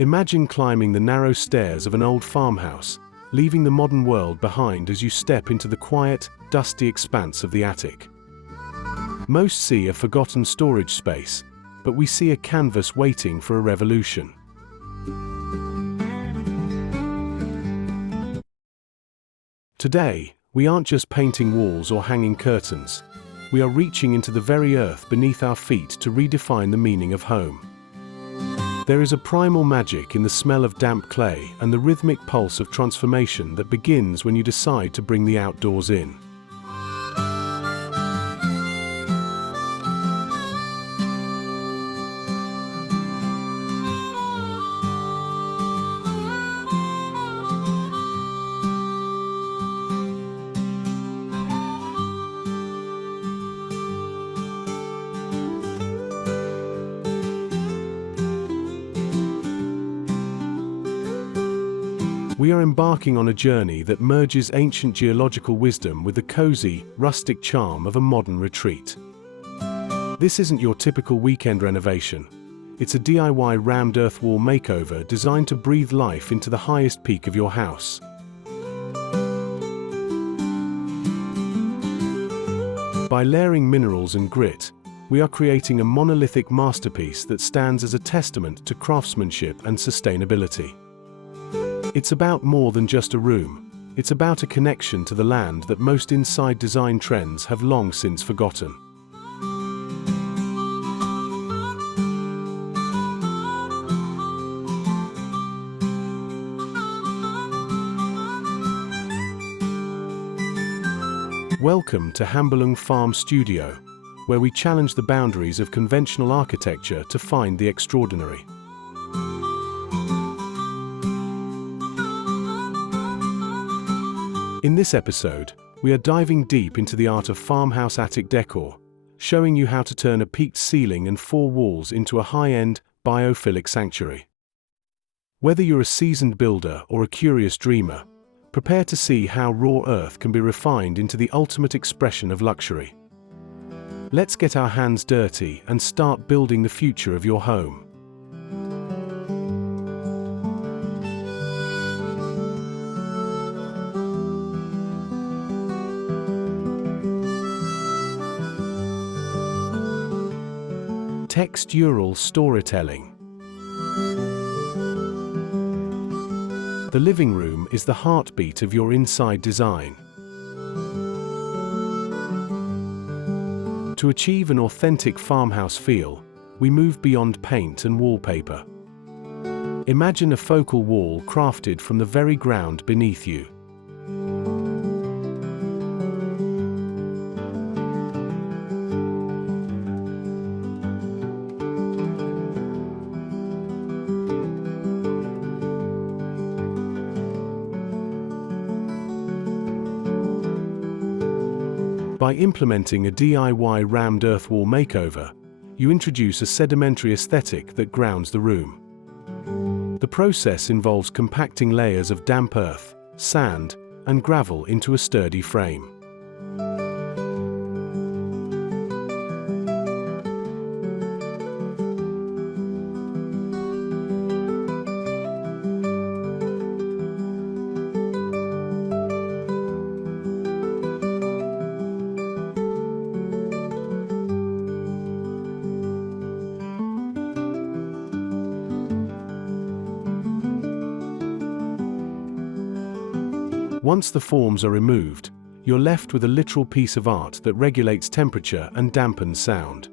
Imagine climbing the narrow stairs of an old farmhouse, leaving the modern world behind as you step into the quiet, dusty expanse of the attic. Most see a forgotten storage space, but we see a canvas waiting for a revolution. Today, we aren't just painting walls or hanging curtains. We are reaching into the very earth beneath our feet to redefine the meaning of home. There is a primal magic in the smell of damp clay and the rhythmic pulse of transformation that begins when you decide to bring the outdoors in. We are embarking on a journey that merges ancient geological wisdom with the cozy, rustic charm of a modern retreat. This isn't your typical weekend renovation. It's a DIY Rammed Earth Wall Makeover designed to breathe life into the highest peak of your house. By layering minerals and grit, we are creating a monolithic masterpiece that stands as a testament to craftsmanship and sustainability. It's about more than just a room. It's about a connection to the land that most inside design trends have long since forgotten. Welcome to Hambalung Farm Studio, where we challenge the boundaries of conventional architecture to find the extraordinary. In this episode, we are diving deep into the art of farmhouse attic decor, showing you how to turn a peaked ceiling and four walls into a high-end, biophilic sanctuary. Whether you're a seasoned builder or a curious dreamer, prepare to see how raw earth can be refined into the ultimate expression of luxury. Let's get our hands dirty and start building the future of your home. Textural storytelling. The living room is the heartbeat of your inside design. To achieve an authentic farmhouse feel, we move beyond paint and wallpaper. Imagine a focal wall crafted from the very ground beneath you. By implementing a DIY Rammed Earth Wall Makeover, you introduce a sedimentary aesthetic that grounds the room. The process involves compacting layers of damp earth, sand, and gravel into a sturdy frame. Once the forms are removed, you're left with a literal piece of art that regulates temperature and dampens sound.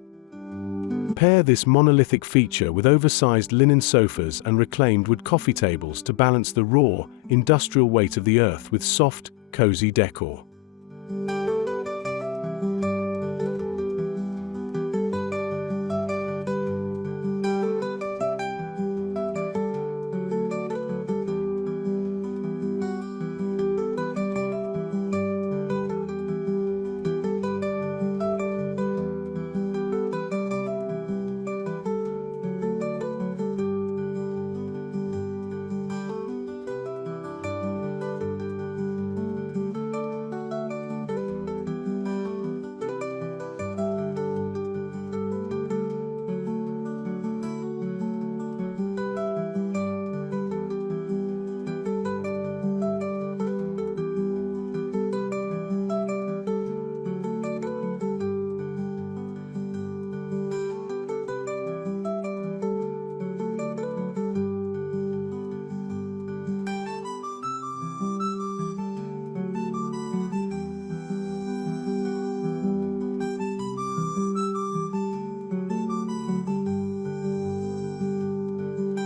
Pair this monolithic feature with oversized linen sofas and reclaimed wood coffee tables to balance the raw, industrial weight of the earth with soft, cozy decor.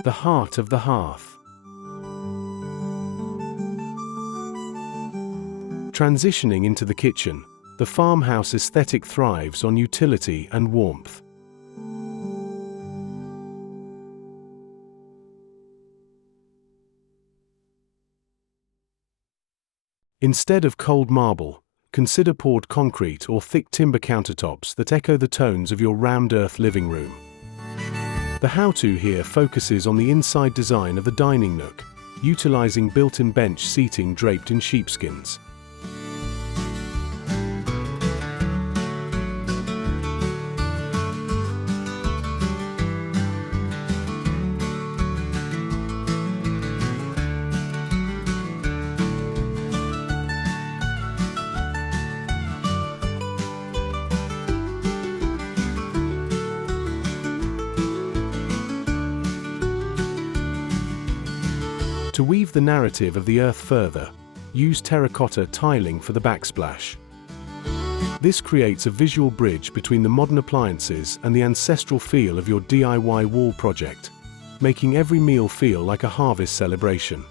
The heart of the hearth. Transitioning into the kitchen, the farmhouse aesthetic thrives on utility and warmth. Instead of cold marble, consider poured concrete or thick timber countertops that echo the tones of your rammed earth living room. The how-to here focuses on the inside design of the dining nook, utilizing built-in bench seating draped in sheepskins. To weave the narrative of the earth further, use terracotta tiling for the backsplash. This creates a visual bridge between the modern appliances and the ancestral feel of your DIY wall project, making every meal feel like a harvest celebration.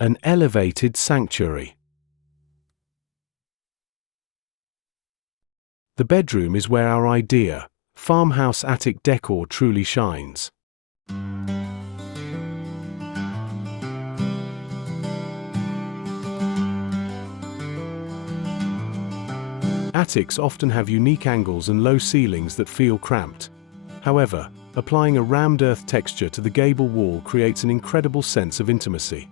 An elevated sanctuary. The bedroom is where our idea, farmhouse attic decor, truly shines. Attics often have unique angles and low ceilings that feel cramped. However, applying a rammed earth texture to the gable wall creates an incredible sense of intimacy.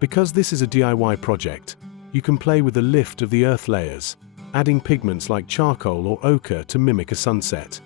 Because this is a DIY project, you can play with the lift of the earth layers, adding pigments like charcoal or ochre to mimic a sunset.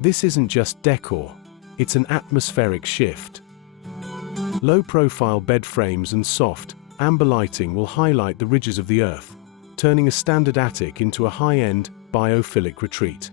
This isn't just decor, it's an atmospheric shift. Low-profile bed frames and soft, amber lighting will highlight the ridges of the earth, turning a standard attic into a high-end, biophilic retreat.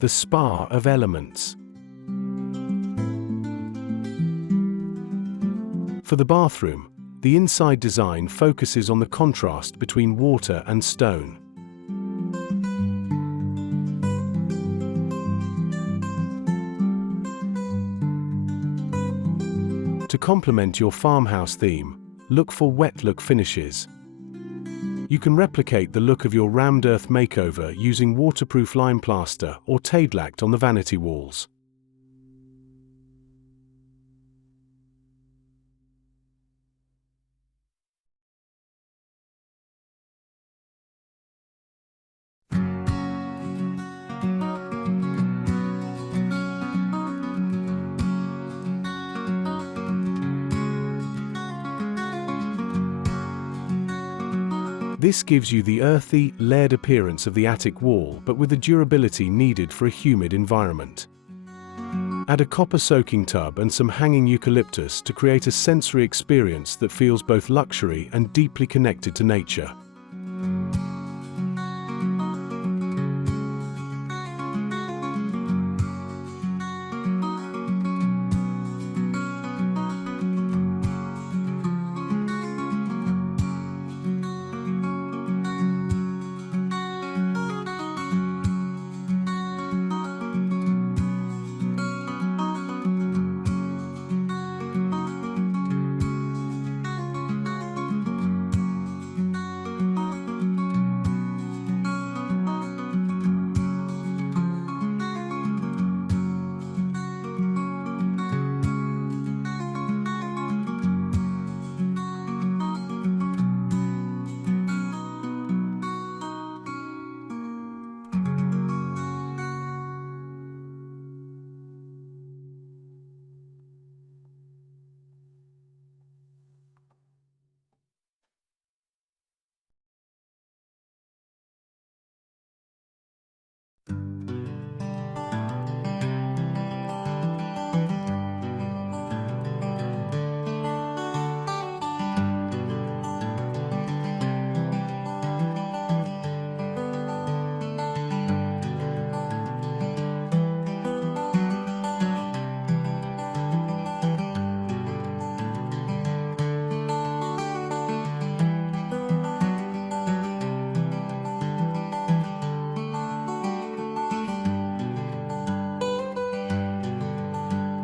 The spa of elements. For the bathroom, the inside design focuses on the contrast between water and stone. To complement your farmhouse theme, look for wet look finishes. You can replicate the look of your Rammed Earth makeover using waterproof lime plaster or Tadelac on the vanity walls. This gives you the earthy, layered appearance of the attic wall, but with the durability needed for a humid environment. Add a copper soaking tub and some hanging eucalyptus to create a sensory experience that feels both luxury and deeply connected to nature.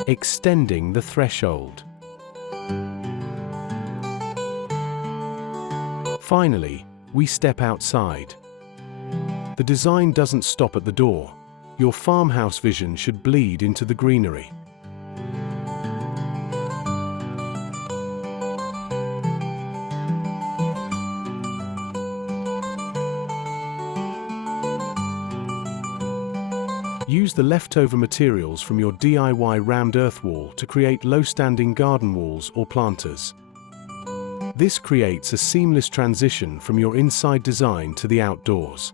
Extending the threshold. Finally, we step outside. The design doesn't stop at the door. Your farmhouse vision should bleed into the greenery. Use the leftover materials from your DIY Rammed Earth Wall to create low-standing garden walls or planters. This creates a seamless transition from your inside design to the outdoors.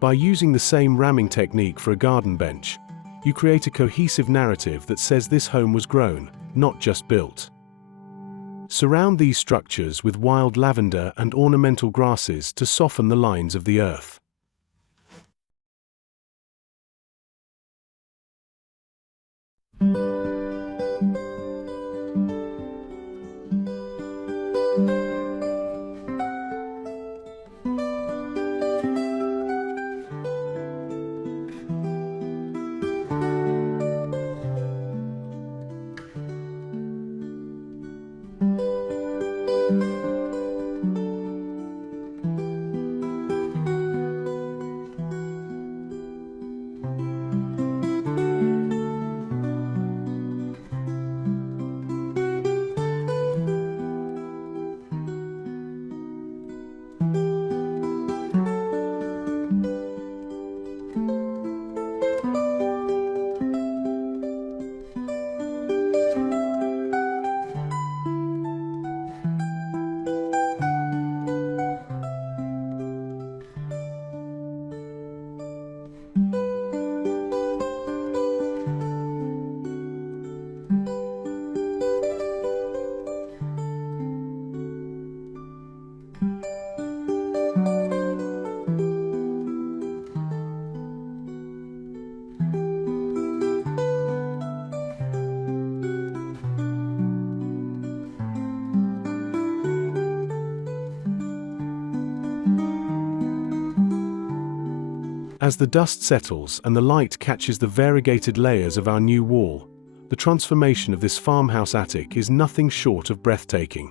By using the same ramming technique for a garden bench, you create a cohesive narrative that says this home was grown, not just built. Surround these structures with wild lavender and ornamental grasses to soften the lines of the earth. As the dust settles and the light catches the variegated layers of our new wall, the transformation of this farmhouse attic is nothing short of breathtaking.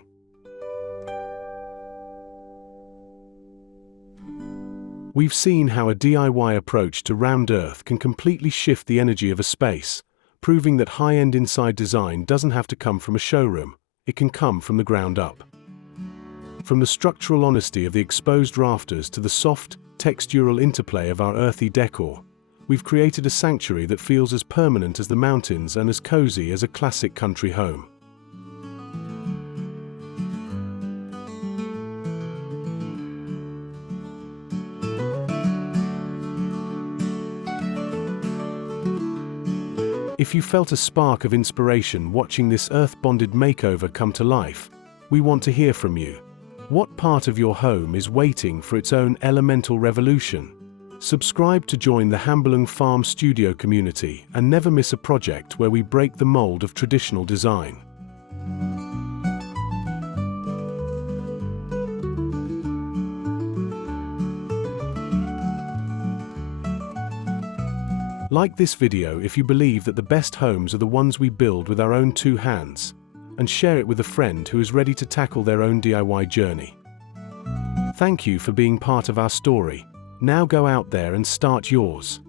We've seen how a DIY approach to Rammed Earth can completely shift the energy of a space, proving that high-end inside design doesn't have to come from a showroom, it can come from the ground up. From the structural honesty of the exposed rafters to the soft, textural interplay of our earthy decor, we've created a sanctuary that feels as permanent as the mountains and as cozy as a classic country home. If you felt a spark of inspiration watching this earth-bonded makeover come to life, we want to hear from you. What part of your home is waiting for its own elemental revolution? Subscribe to join the Hamburg Farm Studio community and never miss a project where we break the mold of traditional design. Like this video if you believe that the best homes are the ones we build with our own two hands, and share it with a friend who is ready to tackle their own DIY journey. Thank you for being part of our story. Now go out there and start yours.